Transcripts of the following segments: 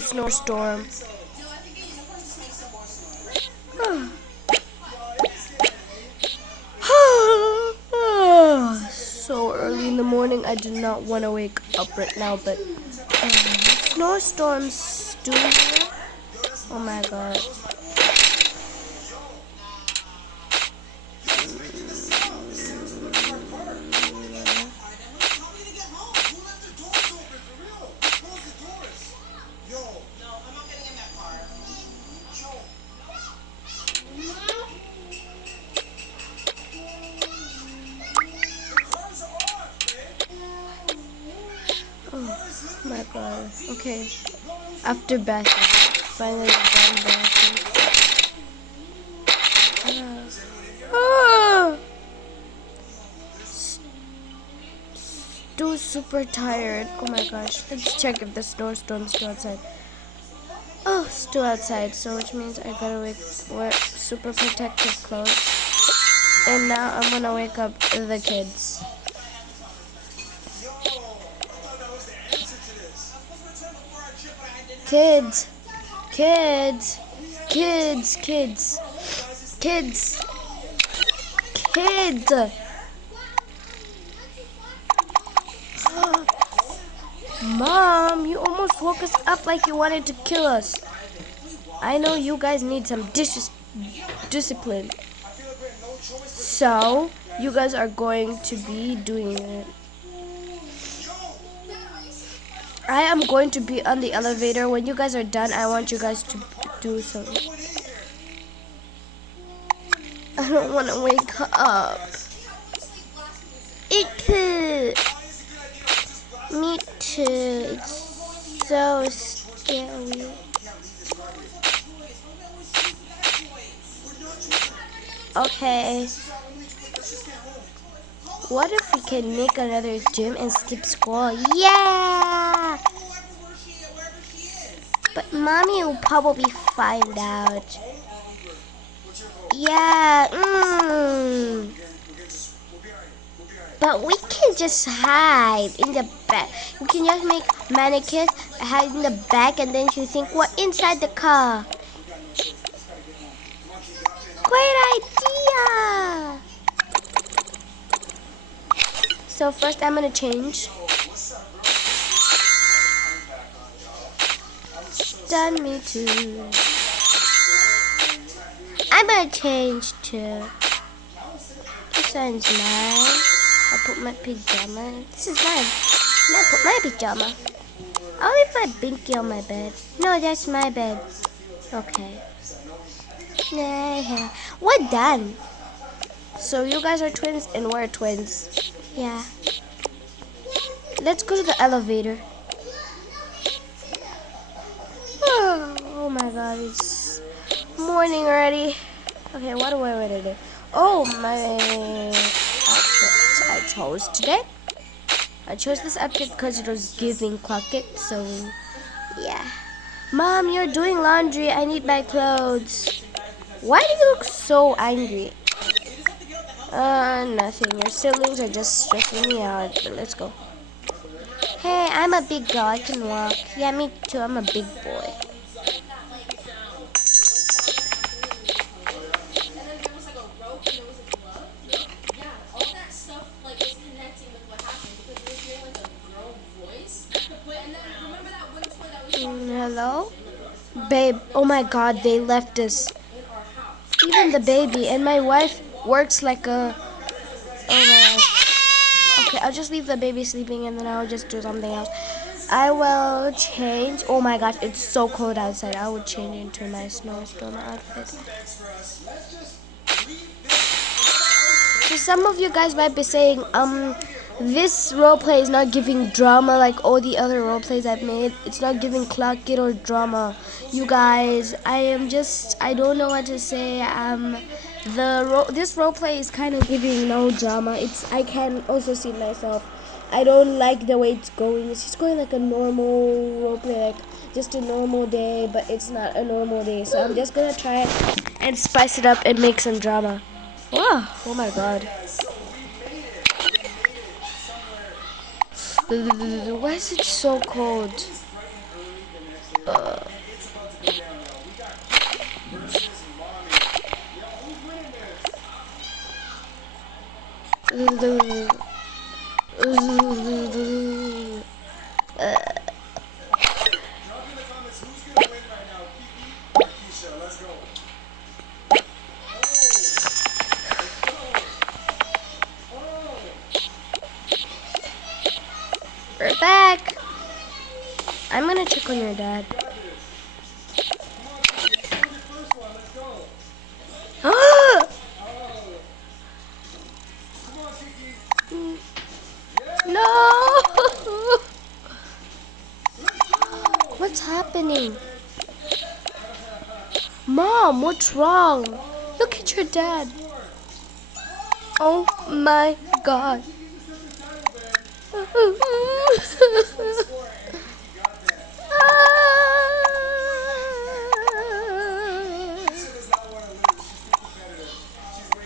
Snowstorm. So early in the morning, I do not want to wake up right now, but snowstorms still here. Oh my god. Oh my god. Okay. After bathing. Finally done bathing. Ah. Still super tired. Oh my gosh. Let's check if the snowstorm's still outside. Oh, still outside. So which means I gotta wear super protective clothes. And now I'm gonna wake up the kids. Kids. Kids. Kids. Kids. Kids. Kids. Mom, you almost woke us up like you wanted to kill us. I know you guys need some discipline. So, you guys are going to be doing it. I am going to be on the elevator. When you guys are done, I want you guys to do something. I don't want to wake up. It too. Me too. It's so scary. Okay. What if we can make another gym and skip school? Yeah! But mommy will probably find out. Yeah. But we can just hide in the back. We can just make mannequins hide in the back, and then you think we're inside the car. Great idea! So first I'm gonna change. Done, me too. I'm gonna change too. This one's mine. I'll put my pajama. This is mine. And I'll put my pajama. I'll leave my binky on my bed. No, that's my bed. Okay. We're done. So you guys are twins and we're twins. Yeah. Let's go to the elevator. Oh my god, it's morning already. Okay, what do I want to do? Oh, my outfit I chose today. I chose this outfit because it was giving clock it, so yeah. Mom, you're doing laundry. I need my clothes. Why do you look so angry? Nothing. Your siblings are just stressing me out, but let's go. Hey, I'm a big girl. I can walk. Yeah, me too. I'm a big boy. Hello? Babe, oh my god, they left us. Even the baby, and my wife works like a... Oh my... Okay, I'll just leave the baby sleeping and then I'll just do something else. I will change... Oh my gosh, it's so cold outside. I will change into my snowstorm outfit. So some of you guys might be saying, this roleplay is not giving drama like all the other roleplays I've made. It's not giving clock it or drama. You guys, I don't know what to say. This roleplay is kind of giving no drama. I can also see myself. I don't like the way it's going. It's just going like a normal roleplay, like just a normal day, but it's not a normal day. So I'm just gonna try and spice it up and make some drama. Wow, oh my god. Why is it so cold? Uh, we're back. I'm gonna check on your dad. No! What's happening? Mom, what's wrong? Look at your dad. Oh my god.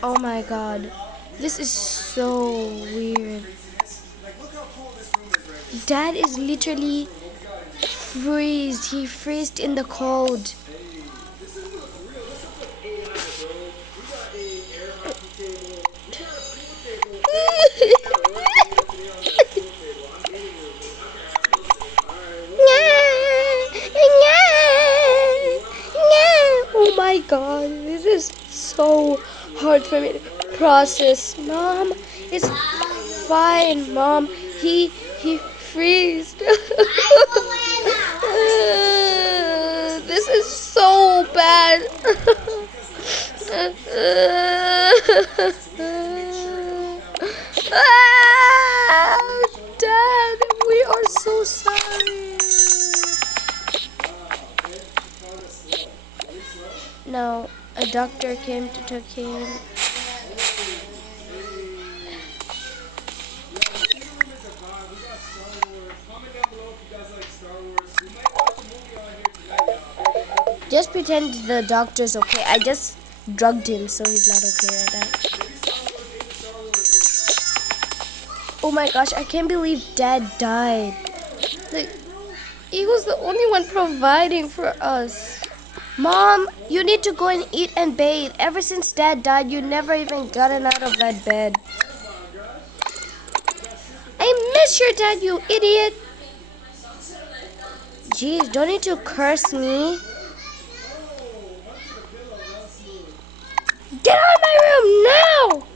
Oh my god. This is so weird. Dad is literally freezed. He freezed in the cold. Oh my god, this is so hard for me to process. Mom, it's fine, Mom. He freezed. This is so bad. Dad, we are so sorry. No, a doctor came to take him. Just pretend the doctor's okay. I just drugged him, so he's not okay right now. Oh my gosh, I can't believe Dad died. Like, he was the only one providing for us. Mom, you need to go and eat and bathe. Ever since Dad died, you never even gotten out of that bed. I miss your dad, you idiot. Jeez, don't need to curse me. Get out of my room now!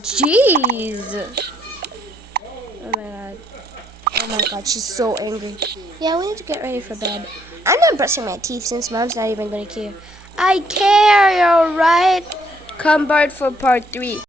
Jeez. Oh my god. Oh my god, she's so angry. Yeah, we need to get ready for bed. I'm not brushing my teeth since Mom's not even gonna care. I care, alright? Come Bart for part 3.